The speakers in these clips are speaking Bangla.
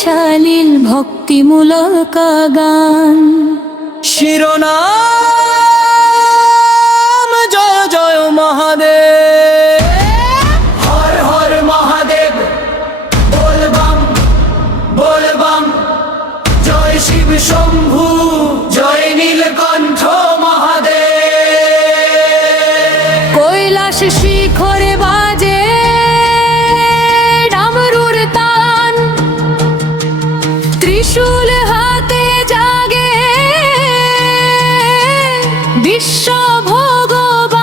সালিল ভক্তিমূলক গান। শিরোনাম জয় জয় মহাদেব, হর হর মহাদেব, বলবাম বলবাম, জয় শিব শম্ভু, জয় নীলকণ্ঠ মহাদেব। কৈলাস শিখরে বাজে ডামরুর তান, ত্রিশূল হাতে জাগে বিশ্ব ভগবান।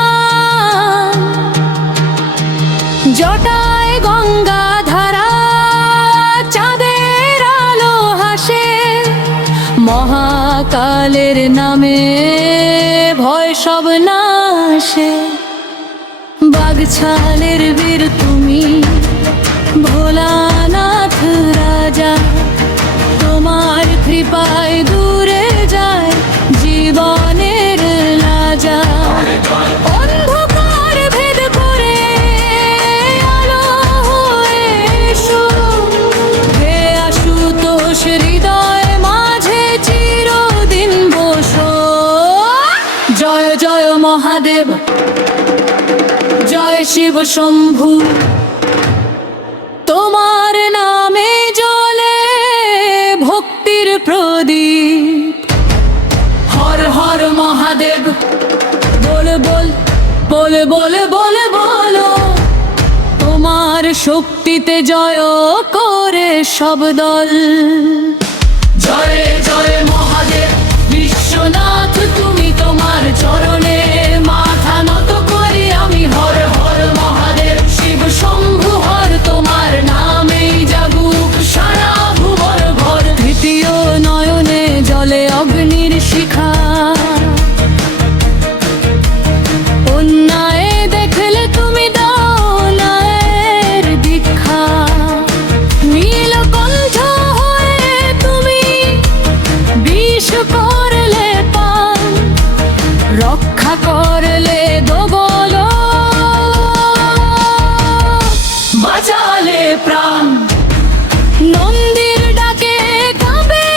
জটায় গঙ্গা ধারা, চাঁদের আলো হাসে, মহাকালের নামে ভয় সব নাশে। বাগছালের বীর তুমি, ভোলানাথ রাজা, তোমার কৃপায় দূরে যায় জীবনের লাজা। অন্ধকার ভেদ করে আলো হয়ে এসো, হে আশুতোষ হৃদয় মাঝে চিরদিন বসো। জয় জয় মহাদেব, জয় শিব শম্ভু, তোমার নামে জ্বলে ভক্তির প্রদীপ। হর হর মহাদেব, বল বল বল বল বল বলো, তোমার শক্তিতে জয় করে সব দল। জয় জয় মহাদেব বিশ্বনাথ, তুমি তোমার চরণে মাথা নত করি আমি। হর হর মহাদেব শিব শম্ভু হর, তোমার নামেই জাগুক সারা ভুবন ভর। তৃতীয় নয়নে জলে অগ্নির শিখা, অন্যায় দেখলে তুমি দাও ন্যায়ের দীক্ষা। নীলকণ্ঠ হয়ে তুমি বিষ করলে পান, রক্ষা করলে দোবল, বাঁচালে প্রাণ। নন্দীর ডাকে কাঁপে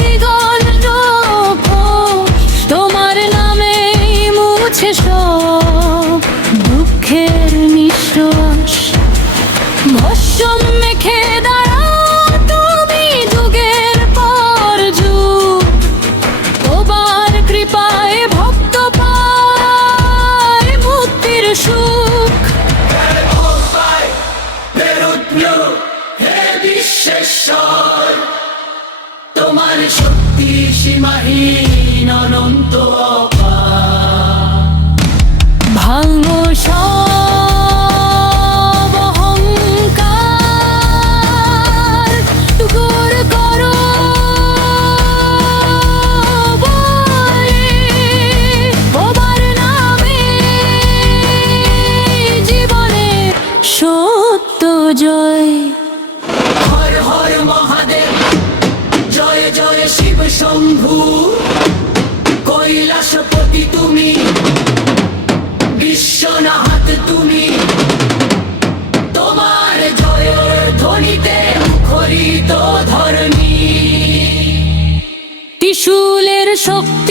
হৃদয়, তোমার নামে মুছে সব দুঃখের নিঃশ্বাস। ভস্ম মেখে দাঁড়াও তুমি যুগের পর যুগ, তোমার কৃপায় ভক্ত পায় মুক্তির সুখ। হে বিশ্বেশ্বর, তোমার শক্তি সীমাহীন অনন্ত অপার। ভাঙো সব অহংকার, দূর করো ভয়, তোমার নামে জীবনের সত্য জয়। হর হর মহাদেব, জয় জয় শিব শম্ভু, কৈলাসপতি তুমি, বিশ্বনাথ তুমি, তোমার জয়ের ধ্বনিতে মুখরিত ধরণী। ত্রিশূলের শক্তি